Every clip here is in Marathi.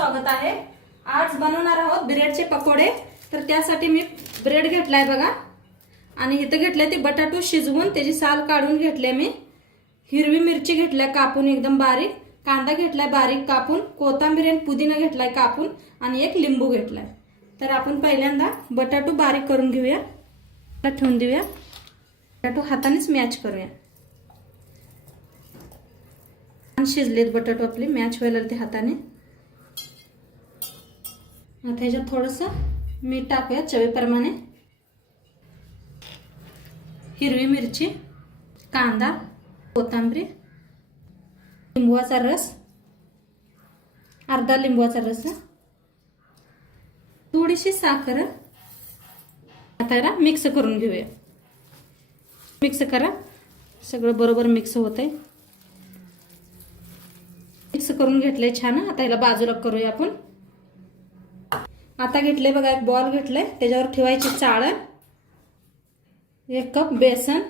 स्वागत आहे। आज बनवणार आहोत ब्रेडचे पकोडे। तर त्यासाठी मी ब्रेड घेतलाय बघा आणि इथे घेतले ते बटाटो शिजवून त्याची साल काढून घेतले मी। हिरवी मिरची घेतल्या कापून एकदम बारीक, कांदा घेतलाय बारीक कापून, कोथिंबीर आणि पुदिना घेतलाय कापून आणि एक लिंबू घेतलाय। तर आपण पहिल्यांदा बटाटो बारीक करून घेऊया, ठेवून देऊया। बटाटो हातानेच मॅच करूया। शिजलेत बटाटो आपले, मॅच व्हायला ते हाताने। आता ह्याच्यात थोडंसं मीठ टाकूया चवीप्रमाणे, हिरवी मिरची, कांदा, कोथिंबीर, लिंबूचा रस, अर्धा लिंबूचा रस, थोडीशी साखर। आता याला मिक्स करून घेऊया। मिक्स करा, सगळं बरोबर मिक्स होतंय। मिक्स करून घेतले छान। आता याला बाजूला करूया आपण। आता घेतले बघा एक बॉल घेतले, त्याच्यावर ठेवायची चाळण, एक कप बेसन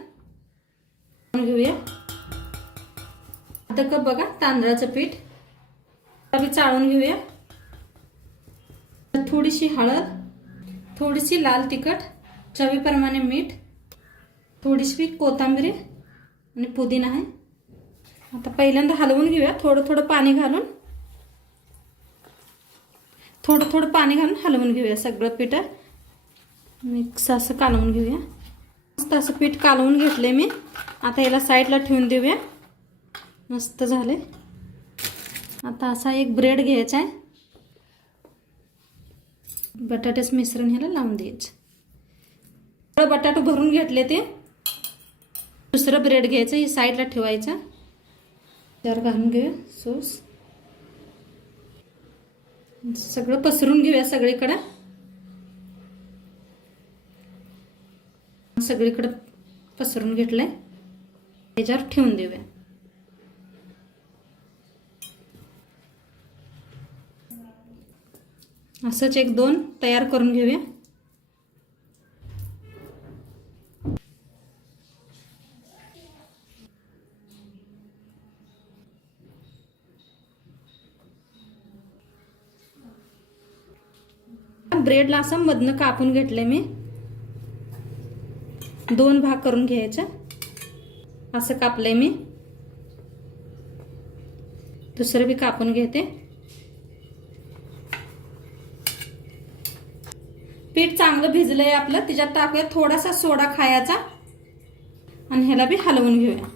घेऊया, अर्धा कप बघा तांदळाचं पीठ चाळून घेऊया, थोडीशी हळद, थोडीशी लाल तिखट, चवीप्रमाणे मीठ, थोडीशी कोथिंबीर आणि पुदिना आहे। आता पहिल्यांदा हलवून घेऊया, थोडं थोडं पाणी घालून, थोडं थोडं पाणी घालून हलवून घेऊया। सगळं पीठ मिक्स असं कालवून घेऊया। मस्त असं पीठ कालवून घेतले मी। आता याला साईडला ठेवून देऊया। मस्त झाले। आता असा एक ब्रेड घ्यायचा आहे, बटाट्याचं मिश्रण ह्याला लावून द्यायचं। बटाटो भरून घेतले ते, दुसरं ब्रेड घ्यायचं, ही साईडला ठेवायचं, त्यावर घालून घेऊया सॉस, सगळं पसरून घेऊया सगळीकडे। सगळीकडे पसरून घेतलंय, त्याच्यावर ठेवून देऊया। असंच एक दोन तयार करून घेऊया। ब्रेडला असं मधनं कापून घेतले मी, दोन भाग करून घ्यायचे। असं कापलंय मी, दुसरं भी कापून घेते। पीठ चांगलं भिजलंय आपलं, त्याच्यात टाकूया थोडासा सोडा खायचा आणि ह्याला भी हलवून घेऊया,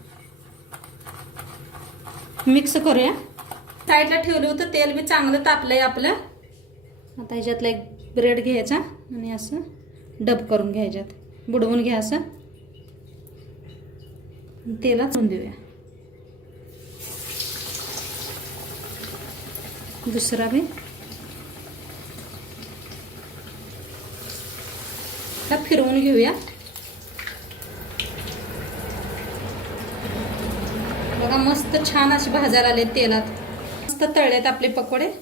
मिक्स करूया। साईडला ठेवलं होतं तेल भी चांगलं तापलंय आपलं। आता ह्याच्यातला एक ब्रेड घ्यायचा आणि असं डब करून घ्यायच्यात, बुडवून घ्या असं, तेलात सोडून देऊया। दुसरा भी फिरवून घेऊया। बघा मस्त छान असे भाजायला आले तेलात, मस्त तळलेत आपले पकोडे।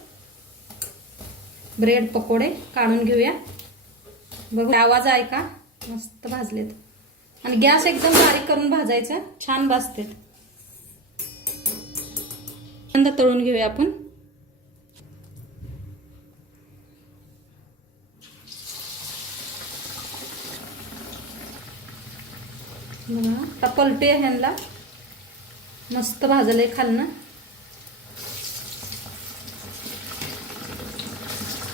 ब्रेड पकोडे काढून घेऊया। बघू आवाज आहे का, मस्त भाजलेत आणि गॅस एकदम बारीक करून भाजायचा, छान भाजतेत। नंतर तळून घेऊया आपण। बघा आता पलटूया ह्यांना, मस्त भाजलंय खालनं।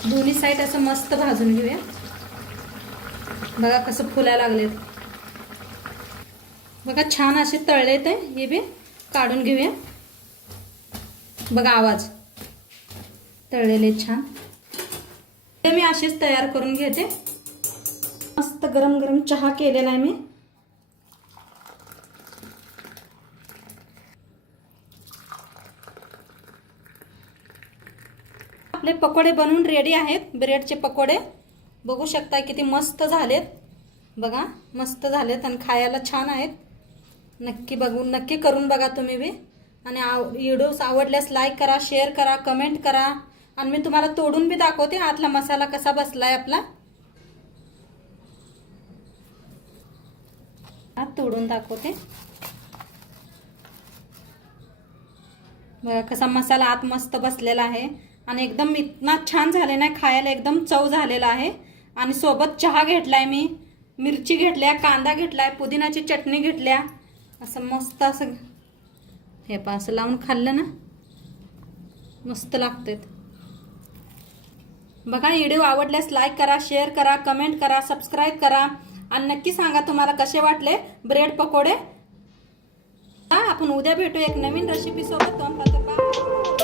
दोन्ही साईड असं मस्त भाजून घेऊया। बघा कसं फुलायला लागलेत, बघा छान असे तळलेत, हे बी काढून घेऊया। बघा आवाज, तळलेले छान। ते मी असेच तयार करून घेते। मस्त गरम गरम चहा केलेला आहे मी। आपले पकोडे बनवून रेडी आहेत, ब्रेडचे पकोडे। बघू शकता किती मस्त झालेत, बघा मस्त झालेत आणि खायला छान आहेत। नक्की करून बघा तुम्ही बी। आणि व्हिडिओ आवडल्यास लाईक करा, शेअर करा, कमेंट करा आणि मी तुम्हाला तोडून बी दाखवते आतला मसाला कसा बसलाय आपला। तोडून दाखवते, बघा कसा मसाला आत मस्त बसलेला आहे आणि एकदम इतना छान झाले नाही, खायला एकदम चव झालेला आहे. आणि सोबत चहा घेतलाय मी, मिरची घेतल्या, कांदा घेतलाय, पुदिनाची चटणी घेतल्या. असं मस्त असं हे पा असं लावून खाल्लं ना मस्त लागते. बघा, व्हिडिओ आवडल्यास लाईक करा, शेअर करा, कमेंट करा, सबस्क्राईब करा आणि नक्की सांगा तुम्हाला कसे वाटले ब्रेड पकोडे. आपण उद्या भेटू एक नवीन रेसिपी सोबत.